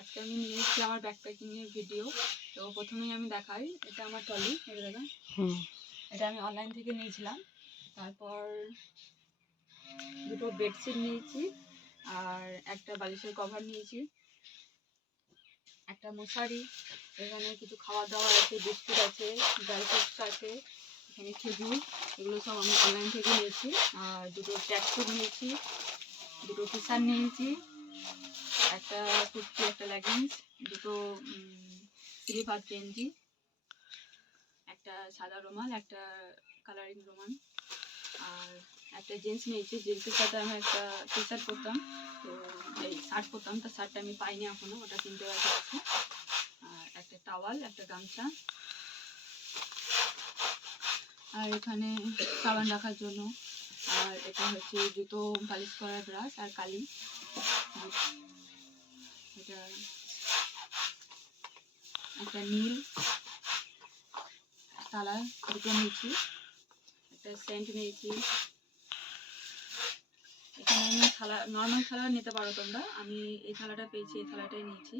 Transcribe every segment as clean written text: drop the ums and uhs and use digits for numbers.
আজকে আমি নিয়ে এসেছি আমার ব্যাকপ্যাকিং এর ভিডিও। তো প্রথমেই আমি দেখাই, এটা আমার ট্রলি, এটা দেখেন। এটা আমি অনলাইন থেকে নিয়েছিলাম। তারপর দুটো বেডশিট নিয়েছি, আর একটা বালিশের কভার নিয়েছি, একটা মশারি, এখানে কিছু খাওয়া দাওয়া আছে, বিস্কুট আছে, ড্রাই ফ্রুটস আছে, এখানে খেজুর, এগুলো সব আমি অনলাইন থেকে নিয়েছি। আর দুটো ট্র্যাকস্যুট নিয়েছি, দুটো টি শার্ট নিয়েছি, একটা কুর্তি, একটা লেগিংস, দুটো স্লিপার গেঞ্জি, একটা সাদা রুমাল, একটা কালারিং রুমাল, আর একটা জিন্স নিয়েছি। জিন্সের সাথে আমি একটা টি শার্ট পরতাম, তো এই শার্ট পরতাম, তার শার্টটা আমি পাইনি এখনো, ওটা কিনতে বাকি আছে। আর একটা টাওয়াল, একটা গামছা, আর এখানে সাবান রাখার জন্য, আর এটা হচ্ছে জুতো পালিশ করার ব্রাশ আর কালি। এটা একটা নীল থালা দুটো নিয়েছি, একটা সেন্ট নিয়েছি। এখানে আমি থালা, নর্মাল থালা নিতে পারো তোমরা, আমি এই থালাটা পেয়েছি, এই থালাটাই নিয়েছি।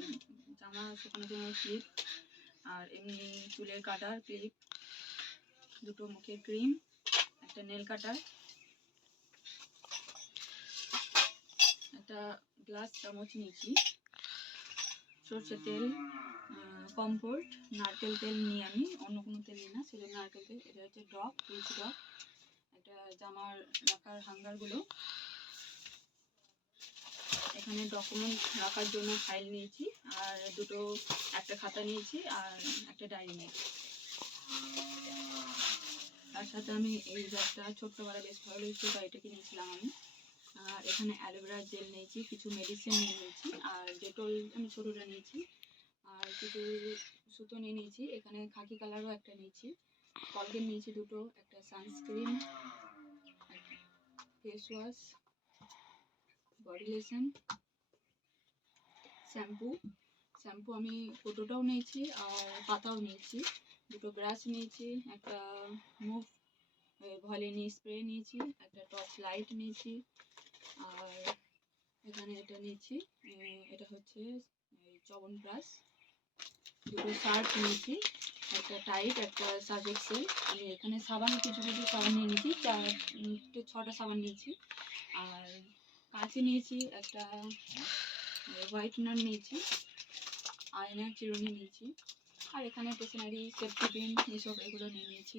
জামা শুকানোর জন্য ক্লিপ, আর এমনি চুলের কাটার ক্লিপ, দুটো মুখের ক্রিম, একটা নেল কাটার, একটা গ্লাস চামচ নিয়েছি, সর্ষের তেল, কমফোর্ট, নারকেল তেল নিয়ে আমি, অন্য কোনো তেল নিই না, সেজন্য নারকেল তেল। এটা হচ্ছে ড্রপ, তুলসী ড্রপ, একটা জামার রাখার হাঙ্গারগুলো, এখানে ডকুমেন্ট রাখার জন্য ফাইল নিয়েছি, আর দুটো, একটা খাতা নিয়েছি, আর একটা ডায়েরি নিয়েছি। তার সাথে আমি এই ব্যাগটা ছোট্টবেলা বেশ ভালো লেগেছিল, তাই এটা কিনেছিলাম আমি। আর এখানে অ্যালোভেরা জেল নিয়েছি, কিছু মেডিসিন নিয়ে নিয়েছি, আর ডেটল আমি ছোটোটা নিয়েছি, আর কিছু সুতো নিয়ে নিয়েছি। এখানে খাকি কালারও একটা নিয়েছি, কলগেট নিয়েছি দুটো, একটা sunscreen, face wash, body lotion, shampoo আমি কোটোটাও নিয়েছি আর পাতাও নিয়েছি, দুটো ব্রাশ নিয়েছি, একটা মুভ ভলিনি স্প্রে নিয়েছি, একটা টর্চ লাইট নিয়েছি, আর এখানে এটা নিয়েছি, এটা হচ্ছে চবন ব্রাশ, দুটো শার্ট নিয়েছি, একটা টাইট, একটা সার্ফ এক্সেল। আমি এখানে সাবান, কিছু সাবান নিয়ে নিয়েছি, 6টা সাবান নিয়েছি, আর কাঁচি নিয়েছি, একটা হোয়াইটনার নিয়েছি, আয়না, চিরুনি নিয়েছি, আর এখানে স্টেশনারি, সেফটি পিন, এসব এগুলো নিয়ে নিয়েছি।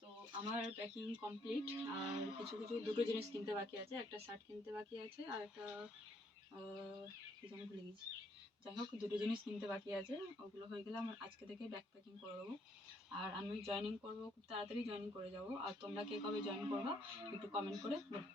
তো আমার প্যাকিং কমপ্লিট, আর দুটো জিনিস কিনতে বাকি আছে, একটা শার্ট কিনতে বাকি আছে, আর একটা কি যেন ভুলে গেছি। যাই হোক, দুটো জিনিস কিনতে বাকি আছে, ওগুলো হয়ে গেলে আমার আজকে থেকে ব্যাগ প্যাকিং করে দেবো। আর আমি জয়েনিং করবো, খুব তাড়াতাড়ি জয়েনিং করে যাবো। আর তোমরা কে কবে জয়েন করবা একটু কমেন্ট করে বলো।